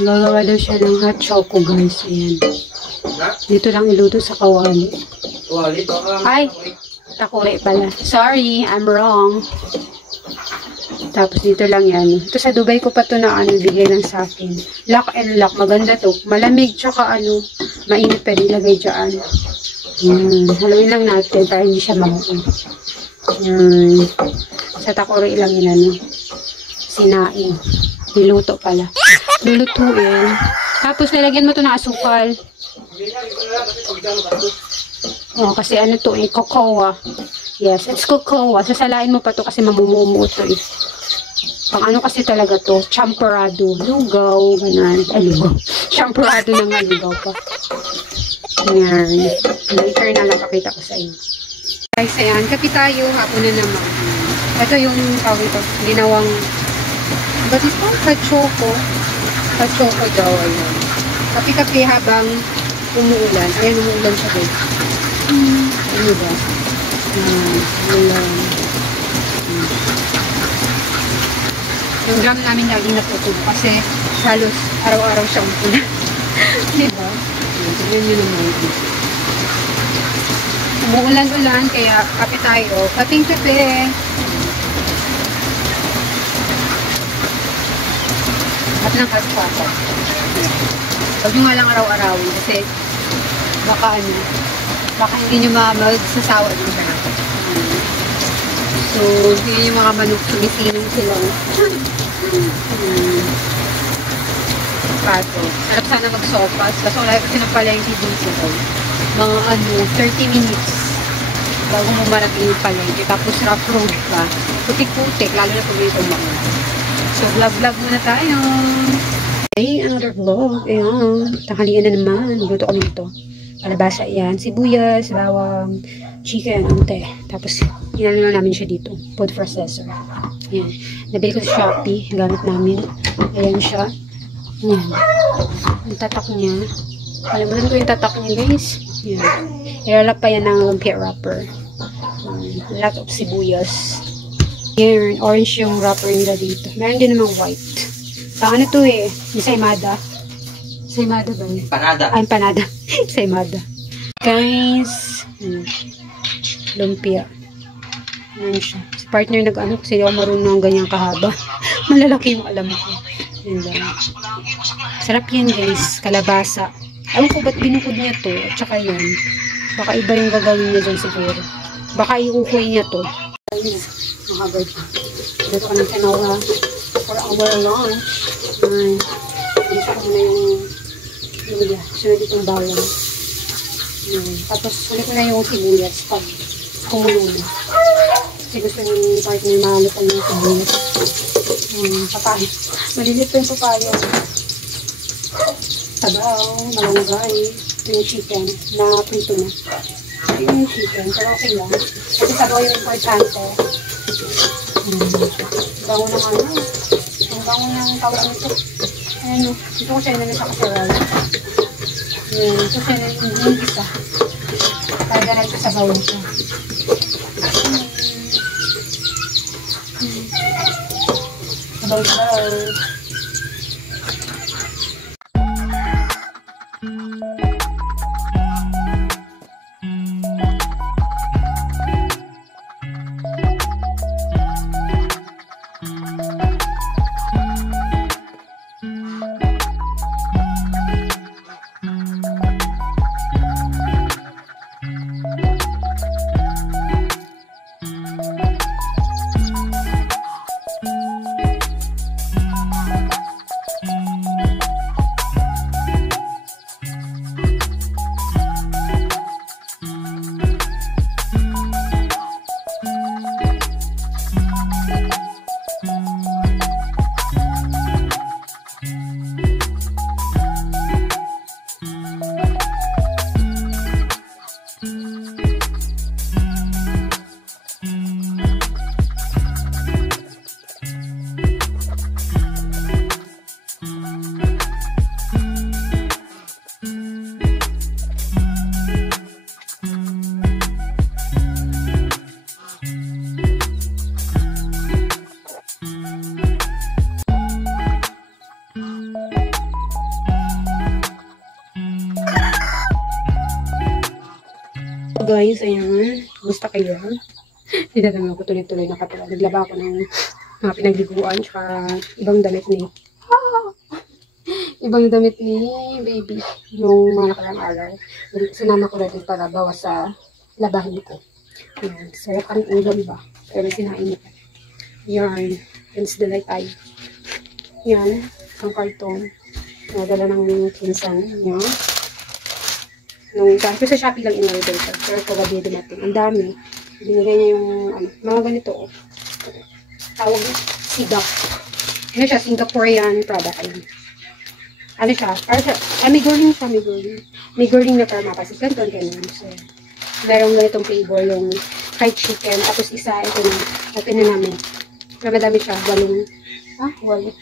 Gagawa daw siya ng hot choco, guys. Ayan. Dito lang iluto sa kawali. Ay! Takuri pala. Sorry, I'm wrong. Tapos dito lang yan. Ito sa Dubai ko pa to na bigay lang sa akin. Lock and lock. Maganda to. Malamig tsaka mainit pwede ilagay dyan. Haluin lang natin para hindi siya mamuin. Sa takuri lang yun sinaing. Niluto pala. Lulutuin. Tapos lalagyan mo to ng asukal. Oh, kasi to cocoa. Yes, it's cocoa. Sasalain mo pa to kasi mamumumo to eh. Pang kasi talaga to, champorado, lugaw, ganun. Lugaw. Champorado na nga, lugaw pa. Ayan. Later na lang pakita ko sa inyo. Guys, ayan. Kapi tayo, hapon na naman. Ito yung tawag ito, ginawang, ba't ito? Kachoko. Kachoko daw, ayan. Kapi-kapi habang umuulan. Ayan, umuulan siya guys. Ano ba? Ulan. Yung gram namin laging natutubo kasi halos araw-araw siyang ulan. Diba? Tignan nyo naman. Umuulan-ulan kaya kape tayo. Kaping-kape. At ng kaspasa. Huwag nyo nga lang araw-arawin kasi baka hindi nyo magsasawa din siya. So, hindi yung mga manok sumisinong sila. Pato. Sarap sana mag-sopas. Kaso wala kasi ng palengke dito. Mga 30 minutes bago mumarap yung palengke. Tapos rough road pa. Putik-putik. Lalo na kung dito mga. So, vlog-vlog muna tayo. Okay, another vlog. Ayan. Tanghalian na naman. Luto kami ito. Kalabasa yan. Sibuyas, bawang, chicken, ante. Tapos, inalo na namin siya dito. Food processor. Ayan. Nabili ko sa Shopee. Gamit namin. Ayan siya. Ayan. Ang tatak niya. Kalimutan ko yung tatak niya, guys. Ayan. Ilalap pa yan ng lumpia wrapper. Lot of sibuyas. Ayan. Orange yung wrapper nila dito. Meron din namang white. Ano to eh? Yung saimada. Saimada ba yun? Empanada. Ah, empanada. Saimada. Guys. Lumpia. Ano siya? Si partner kasi ako marunong ng ganyang kahaba. Malalaki yung alam ko. Yun lang. Sarap yan guys. Kalabasa. Alam ko ba't binukod niya to. At saka yan. Baka iba yung gagawin niya dyan siguro. Baka iukoy niya to. Guys. Mahagad. Dito ka ng tanawa. For our lunch. Dito ko na yung luya. Sunod itong bawang. Tapos ulit ko na yung sibuyas pag kumulo na. Kasi gusto yung partner mahalutan yung sibuyas. Papaya. Malilit pa yung papaya. Sabaw, malunggay. Ito yung chicken na prito na. Ito yung chicken. Pero okay lang. Kasi sabaw yung importante. Bango ng ang bango ng tawag nito. Ayan o. Ito ko siya na sa kasaral. Ito siya na yung isa. Para ganito sa bawl siya. Sabaw-sabaw. guys, ayan. Gusto kayo? Tinatama ko tuloy-tuloy na katulad. Naglaba ako ng mga pinagliguan tsaka ibang damit ni baby yung mga nakarang araw. Sinama ko natin para bawas sa labahin ko. Ayan. Sarap ang ulam ba? Pero sinain ko. Yan. Hence the light eye. Yan. Ang karton. Nadala ng kinsan. Yan. Kasi sa Shopee lang in-order ko. Pero kagabi dumating. Ang dami. Binigay niya yung mga ganito. Tawag Sidap. Ano siya? Singaporean product. Ayun. Ano siya? Para siya. May girling siya. May girling na para mapasiskan. Ganun. So, merong ganitong flavor yung fried chicken. Tapos isa, ito na. Ito na namin. Pero madami siya.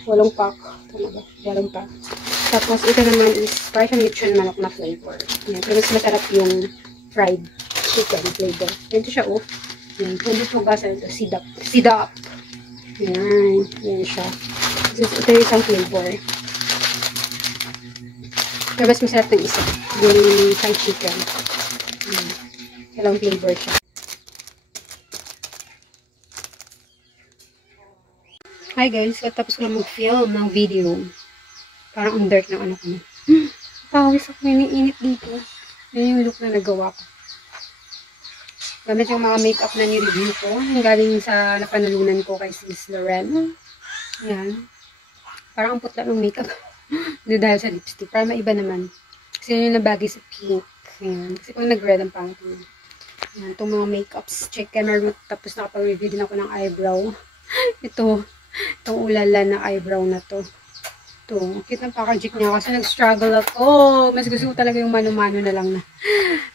Walong pack. Tama ba? Walong pack. Tapos ito naman is para siyang lechon manok na flavor. Yan. Pero mas masarap yung fried chicken flavor. Ito siya, oh. Yan. Kung gusto ko gasa ito, sidap. Yan. Yan siya. Ito yung isang flavor. Pero mas masarap ng isa. Yung fried chicken. Yan. Ilang flavor siya. Hi guys, tapos ko lang mag-film ng video. Parang ang dark ng anak ko na. Pawis ako, init dito. Yan yung look na nagawa ko. Gamit yung mga makeup na ni-review ko. Yung galing sa napanalunan ko kay Sis Loren. Yan. Parang ang putla ng makeup. Hindi dahil sa lipstick. Para maiba naman. Kasi yun yung nabagay sa pink. Yan. Kasi kung nag-red ang pangit yun. Yan. Itong mga makeups. Check camera. Tapos nakapag-review din ako ng eyebrow. Itong ulala na eyebrow na to. Ito. Cute ng packaging niya. Kasi nag-struggle ako. Mas gusto ko talaga yung mano-mano na lang na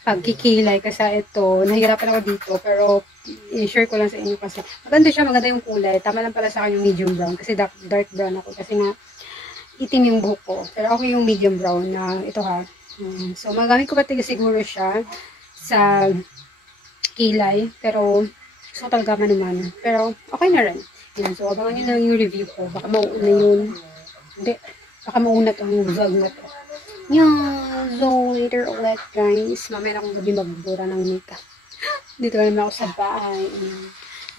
pagkikilay. Kasi ito. Nahihirapan ako dito. Pero i-share ko lang sa inyo kasi maganda siya. Maganda yung kulay. Tama lang pala sa akin yung medium brown. Kasi dark brown ako. Kasi nga itim yung buhok ko. Pero okay yung medium brown na ito ha. So magamit ko pa siguro siya sa kilay. Pero gusto ko talaga mano-mano. Pero okay na rin. Yan. So abangan nyo lang yung review ko. Baka mauuna yun. Hindi. Baka mauna tong vlog na to. Yan. So, later ulit, guys. Mamaya akong gabi magbura ng makeup. Dito naman ako sa bahay.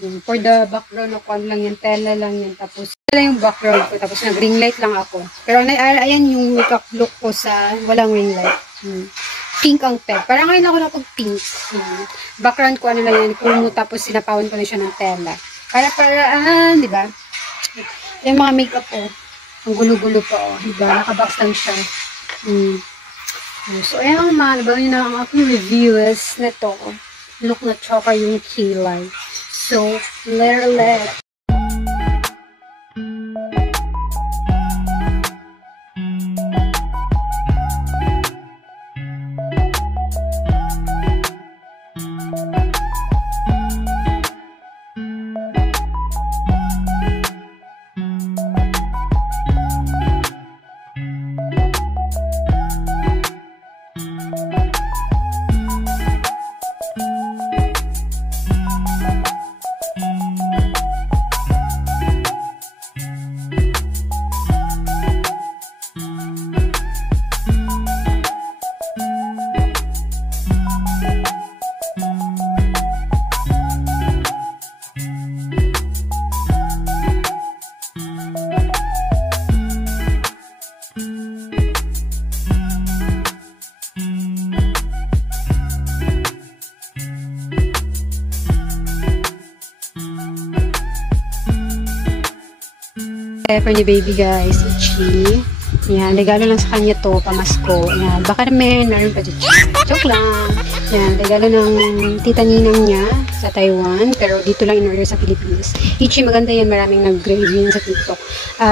Yan. For the background ako, ano lang yan, tela lang yan. Tapos, tela yung background ko. Tapos, nag-ring light lang ako. Pero, ayan yung makeup look ko sa walang ring light. Pink ang peg. Parang ngayon ako napag-pink. Background ko, ano lang yan, puno. Tapos, sinapawan ko na siya ng tela. Para-paraan, di ba? Yung mga makeup ko. Ang gulo-gulo pa, oh. Diba? Nakabox lang siya. So, ayan mga nabaw na ang aking reviews na to. Look na choka yung kilay. So, let. For ni baby guys, Ichi. Yan, regalo lang sa kanya to, pamasko. Yan, baka naman, meron pa dito. Joke lang. Yan, regalo ng tita ninang niya sa Taiwan, pero dito lang in-order sa Pilipinas. Ichi, maganda yan, maraming nag-review sa TikTok.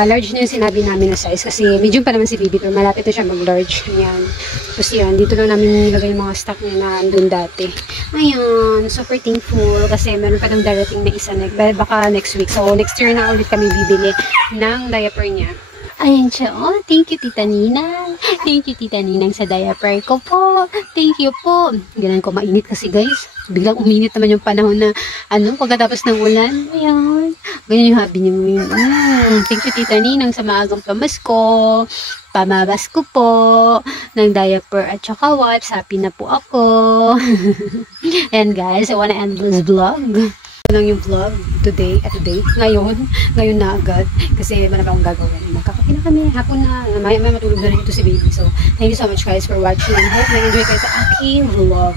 Large na yung sinabi namin na size, kasi medium pa naman si baby, pero malapit na siya mag-large. Yan. Tapos yan, dito lang namin nilagay yung mga stock niya na andun dati. Ayan, super thankful, kasi meron pa nang darating na isa, baka next week. So, next year na ulit kami bibili ng diaper niya. Ayan siya. Oh, thank you, Tita Ninang. Thank you, Tita Ninang, sa diaper ko po. Thank you po. Ganun ko, mainit kasi, guys. Biglang uminit naman yung panahon na, pagkatapos ng ulan. Ayan. Ganyan yung habi niyo ngayon. Thank you, Tita Ninang, sa maagang pamasko. Pamabas ko po ng diaper at saka wipes. Happy na po ako. And guys, I wanna end this vlog. Lang yung vlog today, ngayon na agad kasi marami akong gagawin. Magkakape na kami, hapon na, may matulog na rin ito si baby. So, thank you so much guys for watching and hope na-enjoy kayo sa aking vlog.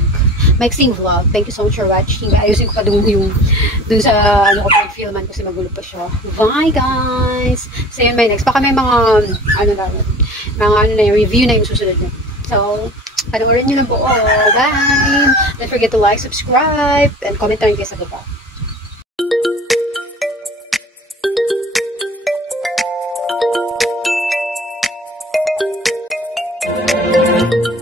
Mixing vlog. Thank you so much for watching. Ayusin ko pa dun sa pag-filman kasi magulo pa siya. Bye guys! See you in my next. Baka may mga review na yung susunod na. So, panoorin nyo lang po. Bye! Don't forget to like, subscribe, and comment na rin kayo sa baba. Thank you.